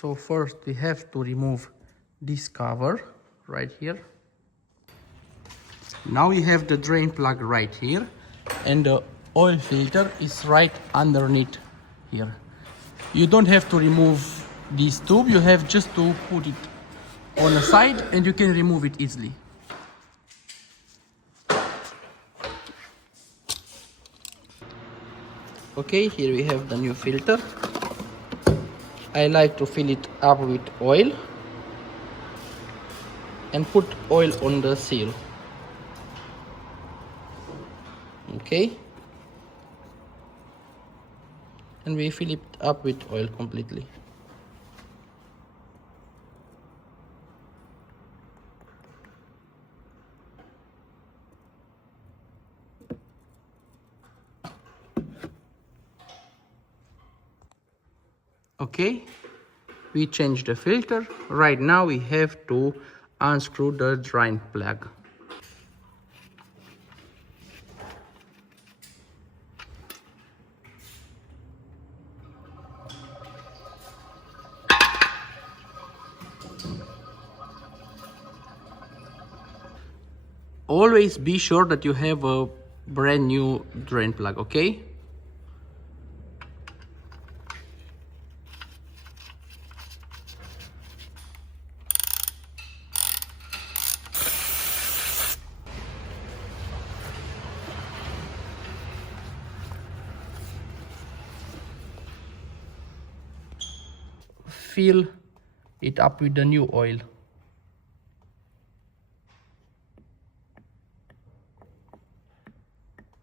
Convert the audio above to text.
So first we have to remove this cover right here. Now we have the drain plug right here, and the oil filter is right underneath here. You don't have to remove this tube, you have just to put it on the side and you can remove it easily. Okay, here we have the new filter. I like to fill it up with oil and put oil on the seal. Okay, and we fill it up with oil completely. Okay, we changed the filter. Right now we have to unscrew the drain plug. Always be sure that you have a brand new drain plug, okay? Fill it up with the new oil.